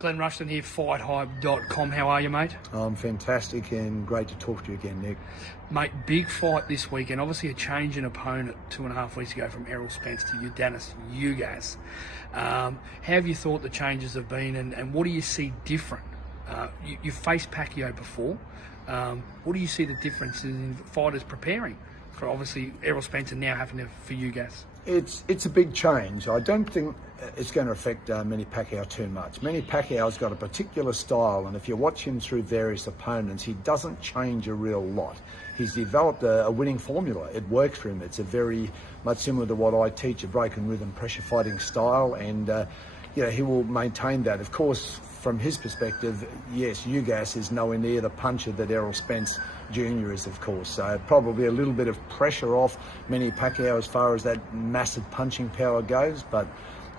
Glenn Rushton here, FightHype.com. How are you, mate? I'm fantastic and great to talk to you again, Nick. Mate, big fight this weekend. Obviously a change in opponent 2.5 weeks ago from Errol Spence to Yordenis Ugas. How have you thought the changes have been, and what do you see different? You've faced Pacquiao before. What do you see the difference in fighters preparing for obviously Errol Spence and now having to for Ugas? It's a big change. I don't think it's going to affect Manny Pacquiao too much. Manny Pacquiao's got a particular style, and if you watch him through various opponents, he doesn't change a real lot. He's developed a winning formula. It works for him. It's a very much similar to what I teach, a broken rhythm pressure fighting style, and he will maintain that. Of course, from his perspective, yes, Ugas is nowhere near the puncher that Errol Spence Jr. is, of course. So probably a little bit of pressure off Manny Pacquiao as far as that massive punching power goes. But,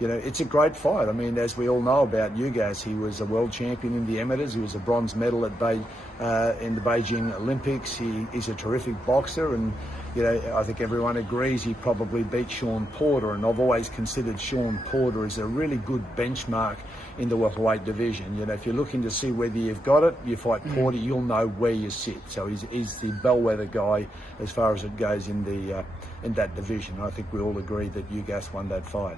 it's a great fight. I mean, as we all know about Ugas, he was a world champion in the amateurs. He was a bronze medal in the Beijing Olympics. He's a terrific boxer, and I think everyone agrees he probably beat Shawn Porter, and I've always considered Shawn Porter as a really good benchmark in the welterweight division. If you're looking to see whether you've got it, you fight Porter, you'll know where you sit. So he's the bellwether guy as far as it goes in that division. I think we all agree that Ugas won that fight.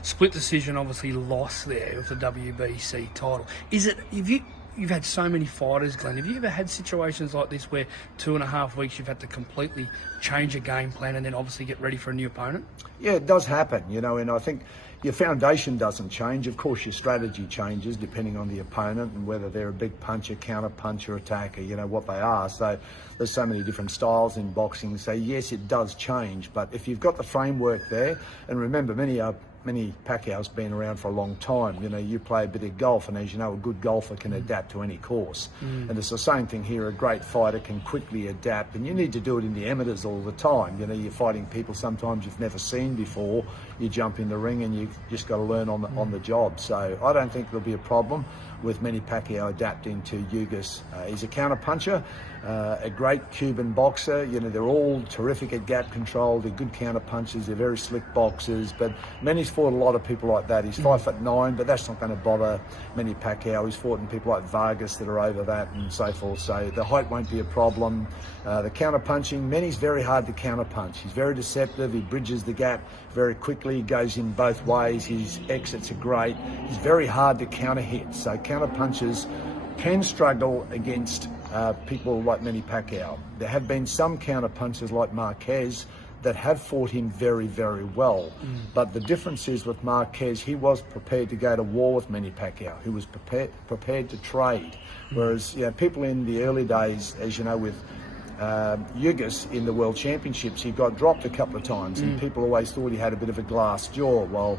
Split decision, obviously lost there with the WBC title. You've had so many fighters, Glenn. Have you ever had situations like this where 2.5 weeks you've had to completely change a game plan and then obviously get ready for a new opponent? Yeah, it does happen, and I think your foundation doesn't change. Of course, your strategy changes depending on the opponent and whether they're a big puncher, counter puncher, attacker, what they are. So there's so many different styles in boxing. So yes, it does change. But if you've got the framework there, and remember, Manny Pacquiao's been around for a long time. You play a bit of golf, and as you know, a good golfer can adapt to any course. And it's the same thing here. A great fighter can quickly adapt, and you need to do it in the amateurs all the time. You're fighting people sometimes you've never seen before. You jump in the ring, and you've just got to learn on the job. So I don't think there'll be a problem with Manny Pacquiao adapting to Ugas. He's a counter puncher, a great Cuban boxer. They're all terrific at gap control. They're good counter punchers. They're very slick boxers. But Manny's fought a lot of people like that. He's 5'9", but that's not going to bother Manny Pacquiao. He's fought in people like Vargas that are over that and so forth. So the height won't be a problem. The counter punching, Manny's very hard to counter punch. He's very deceptive. He bridges the gap very quickly. He goes in both ways. His exits are great. He's very hard to counter hit. So counter punchers can struggle against people like Manny Pacquiao. There have been some counter punchers like Marquez that have fought him very, very well. But the difference is with Marquez, he was prepared to go to war with Manny Pacquiao. He was prepared to trade. Whereas people in the early days, as you know, with Ugas in the World Championships, he got dropped a couple of times, and people always thought he had a bit of a glass jaw. Well,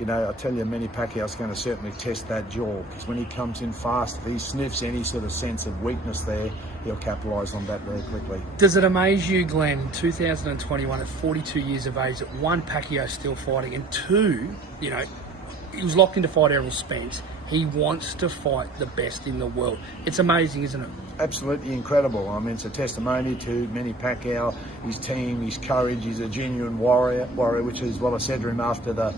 I tell you, Manny Pacquiao's going to certainly test that jaw, because when he comes in fast, if he sniffs any sort of sense of weakness there, he'll capitalise on that very quickly. Does it amaze you, Glenn, in 2021, at 42 years of age, that one, Pacquiao's still fighting, and two, he was locked in to fight Errol Spence. He wants to fight the best in the world. It's amazing, isn't it? Absolutely incredible. I mean, it's a testimony to Manny Pacquiao, his team, his courage. He's a genuine warrior, which is what I said to him after the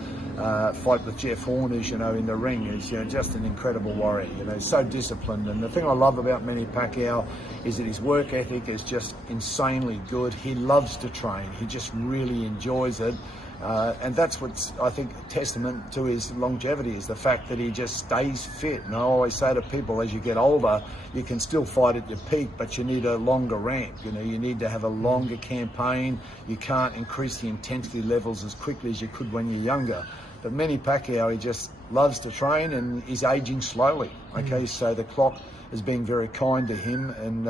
fight with Jeff Horn, in the ring. He's just an incredible warrior. He's so disciplined. And the thing I love about Manny Pacquiao is that his work ethic is just insanely good. He loves to train. He just really enjoys it. And that's what's, I think, a testament to his longevity, is the fact that he just stays fit. And I always say to people, as you get older, you can still fight at your peak, but you need a longer ramp. You need to have a longer campaign. You can't increase the intensity levels as quickly as you could when you're younger. But Manny Pacquiao, he just loves to train, and he's aging slowly. Okay, so the clock is being very kind to him. And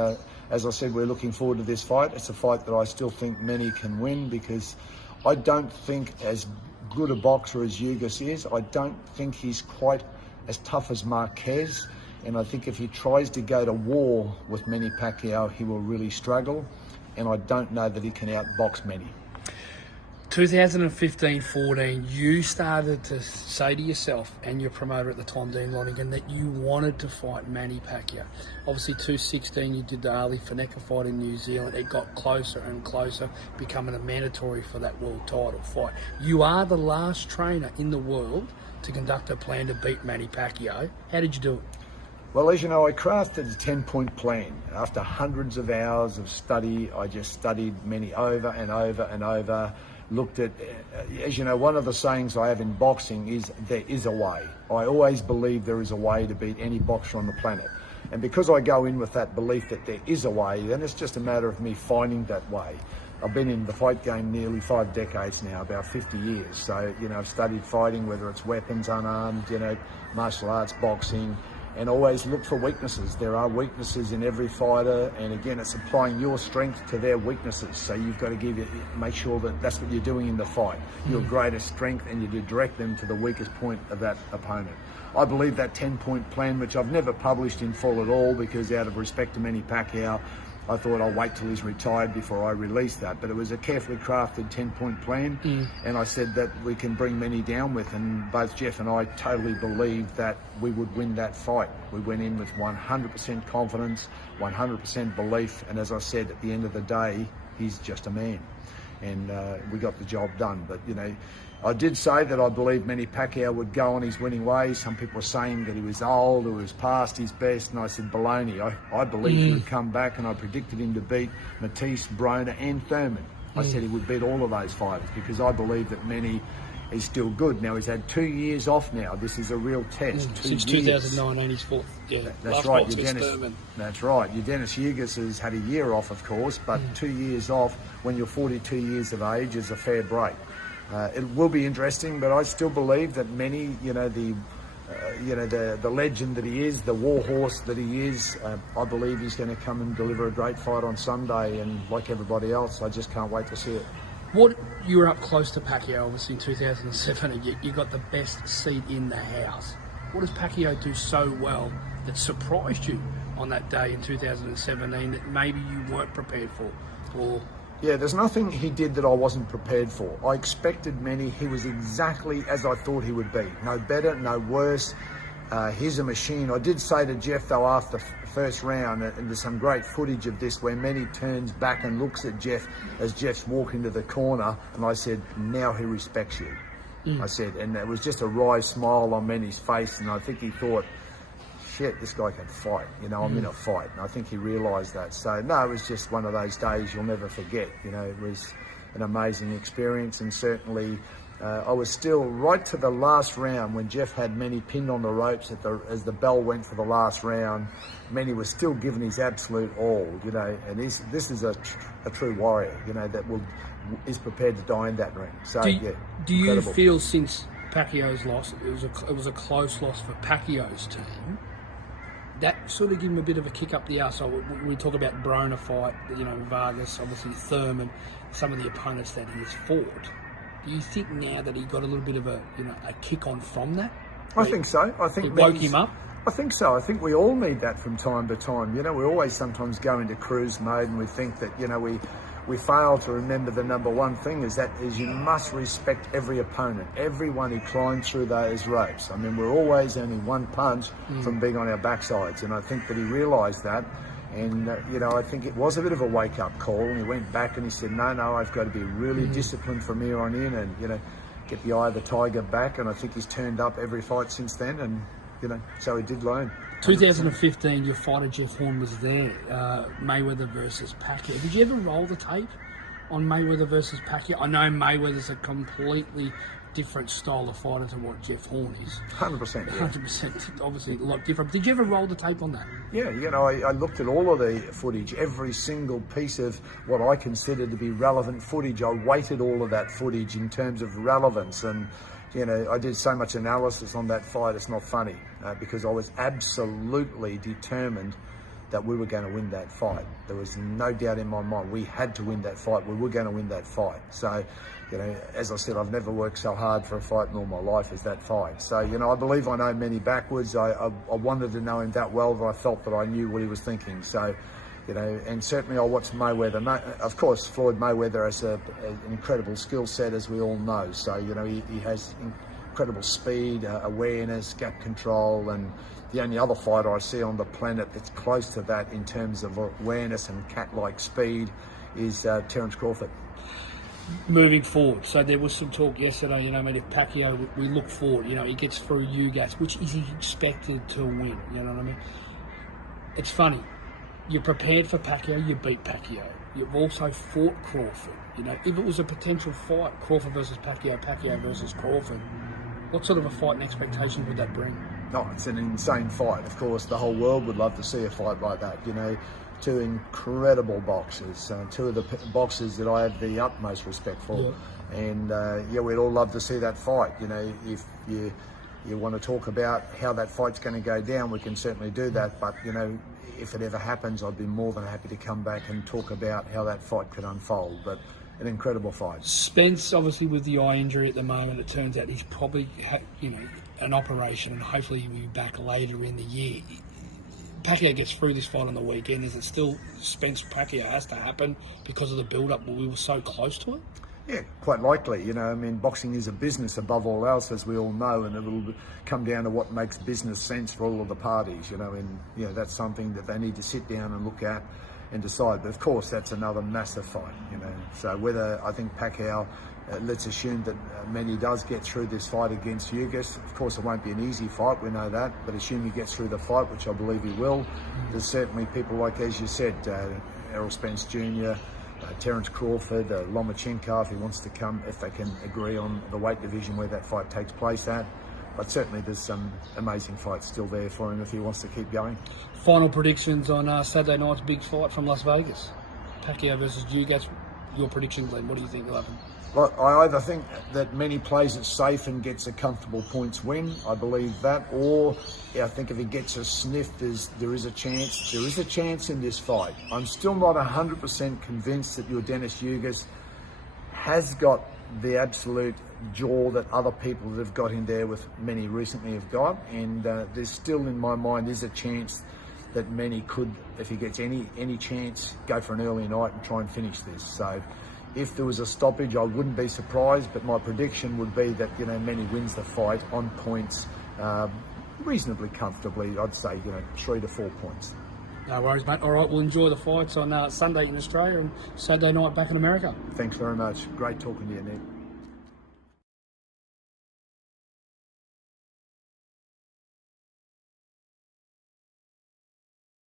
as I said, we're looking forward to this fight. It's a fight that I still think Manny can win, because I don't think, as good a boxer as Ugas is, I don't think he's quite as tough as Marquez. And I think if he tries to go to war with Manny Pacquiao, he will really struggle. And I don't know that he can outbox Manny. 2015-14, you started to say to yourself and your promoter at the time, Dean Lonigan, that you wanted to fight Manny Pacquiao. Obviously, 2016, you did the Ali Faneka fight in New Zealand. It got closer and closer, becoming a mandatory for that world title fight. You are the last trainer in the world to conduct a plan to beat Manny Pacquiao. How did you do it? Well, as you know, I crafted a 10-point plan. After hundreds of hours of study, I just studied Manny over and over and over, looked at, as you know, one of the sayings I have in boxing is there is a way. I always believe there is a way to beat any boxer on the planet. And because I go in with that belief that there is a way, then it's just a matter of me finding that way. I've been in the fight game nearly 5 decades now, about 50 years. So, you know, I've studied fighting, whether it's weapons, unarmed, you know, martial arts, boxing, and always look for weaknesses. There are weaknesses in every fighter, and again, it's applying your strength to their weaknesses. So you've got to make sure that that's what you're doing in the fight. Your greatest strength, and you direct them to the weakest point of that opponent. I believe that 10-point plan, which I've never published in full at all, because out of respect to Manny Pacquiao, I thought I'll wait till he's retired before I release that. But it was a carefully crafted 10-point plan, and I said that we can bring Manny down with, and both Jeff and I totally believed that we would win that fight. We went in with 100% confidence, 100% belief, and as I said, at the end of the day, he's just a man. And we got the job done. But, you know, I did say that I believed Manny Pacquiao would go on his winning ways. Some people were saying that he was old or was past his best, and I said baloney. I believed he would come back, and I predicted him to beat Matisse, Broner and Thurman. I said he would beat all of those fighters because I believe that Manny is still good. Now, he's had 2 years off now. This is a real test. Since 2019, he's fought. Yeah, that's right. That's right. Yordenis Ugas has had a year off, of course, but 2 years off when you're 42 years of age is a fair break. It will be interesting, but I still believe that Manny, you know, the legend that he is, the war horse that he is, I believe he's going to come and deliver a great fight on Sunday. And like everybody else, I just can't wait to see it. You were up close to Pacquiao, obviously, in 2007, and you got the best seat in the house. What does Pacquiao do so well that surprised you on that day in 2017 that maybe you weren't prepared for? Or yeah, there's nothing he did that I wasn't prepared for. I expected Manny. He was exactly as I thought he would be. No better, no worse. He's a machine. I did say to Jeff, though, after the first round, and there's some great footage of this where Manny turns back and looks at Jeff as Jeff's walking to the corner, and I said, now he respects you. I said, and it was just a wry smile on Manny's face, and I think he thought, shit, this guy can fight. You know, I'm in a fight. And I think he realised that. So, no, it was just one of those days you'll never forget. You know, it was an amazing experience, and certainly I was still right to the last round when Jeff had Manny pinned on the ropes as the bell went for the last round. Manny was still giving his absolute all, you know, and this is a true warrior, you know, that is prepared to die in that ring. So, do you feel since Pacquiao's loss, it was a close loss for Pacquiao's team, that sort of gave him a bit of a kick up the arse? So we talk about Broner fight, you know, Vargas, obviously Thurman, some of the opponents that he has fought. Do you think now that he got a little bit of a kick on from that? I think so. I think it woke him up. I think so. I think we all need that from time to time. You know, we always sometimes go into cruise mode and we think that, you know, we fail to remember the number one thing is you must respect every opponent, everyone who climbs through those ropes. I mean, we're always only one punch from being on our backsides, and I think that he realised that. And, you know, I think it was a bit of a wake-up call, and he went back and he said, no, I've got to be really disciplined from here on in and, you know, get the eye of the tiger back. And I think he's turned up every fight since then, and, you know, so he did learn. 2015, your fighter Jeff Horn was there, Mayweather versus Pacquiao. Did you ever roll the tape on Mayweather versus Pacquiao? I know Mayweather's a completely different style of fighter to what Jeff Horn is. 100%. Yeah. 100%, obviously a lot different. Did you ever roll the tape on that? Yeah, you know, I looked at all of the footage, every single piece of what I considered to be relevant footage. I weighted all of that footage in terms of relevance, and, you know, I did so much analysis on that fight, it's not funny, because I was absolutely determined that we were going to win that fight. There was no doubt in my mind. We had to win that fight. We were going to win that fight. So, you know, as I said, I've never worked so hard for a fight in all my life as that fight. So, you know, I believe I know Manny backwards. I wanted to know him that well that I felt that I knew what he was thinking. So, you know, and certainly I watched Mayweather. Of course, Floyd Mayweather has an incredible skill set, as we all know. So, you know, he has incredible speed, awareness, gap control, and the only other fighter I see on the planet that's close to that in terms of awareness and cat-like speed is Terence Crawford. moving forward. So there was some talk yesterday, I mean, if Pacquiao, we look forward, he gets through Ugas, which is expected to win, you know what I mean? It's funny. You're prepared for Pacquiao, you beat Pacquiao. You've also fought Crawford. If it was a potential fight, Crawford versus Pacquiao, Pacquiao versus Crawford, what sort of a fight and expectation would that bring? No, it's an insane fight. Of course, the whole world would love to see a fight like that. Two incredible boxers, two of the boxers that I have the utmost respect for. Yeah. And we'd all love to see that fight. If you want to talk about how that fight's going to go down, we can certainly do that. But if it ever happens, I'd be more than happy to come back and talk about how that fight could unfold. But an incredible fight. Spence, obviously, with the eye injury at the moment, it turns out he's probably an operation, and hopefully he'll be back later in the year. Pacquiao gets through this fight on the weekend. Is it still Spence Pacquiao has to happen because of the build-up? We were so close to it. Yeah, quite likely. Boxing is a business above all else, as we all know, and it'll come down to what makes business sense for all of the parties. That's something that they need to sit down and look at and decide. But of course, that's another massive fight. So whether I think Pacquiao, let's assume that Manny does get through this fight against Ugas. Of course, it won't be an easy fight, we know that, but assume he gets through the fight, which I believe he will. There's certainly people like, as you said, Errol Spence Jr., Terence Crawford, Lomachenko, if he wants to come, if they can agree on the weight division where that fight takes place at. But certainly there's some amazing fights still there for him if he wants to keep going. Final predictions on Saturday night's big fight from Las Vegas. Pacquiao versus Ugas. Your prediction, Glenn, what do you think will happen? Well, I either think that Manny plays it safe and gets a comfortable points win. I believe that. Or I think if he gets a sniff, there is a chance. There is a chance in this fight. I'm still not 100% convinced that Yordenis Ugas has got the absolute jaw that other people that have got in there with Manny recently have got. And there's still, in my mind, is a chance that Manny could, if he gets any chance, go for an early night and try and finish this. So if there was a stoppage, I wouldn't be surprised, but my prediction would be that, Manny wins the fight on points reasonably comfortably. I'd say, 3 to 4 points. No worries, mate. All right, we'll enjoy the fights on Sunday in Australia and Saturday night back in America. Thanks very much. Great talking to you, Nick.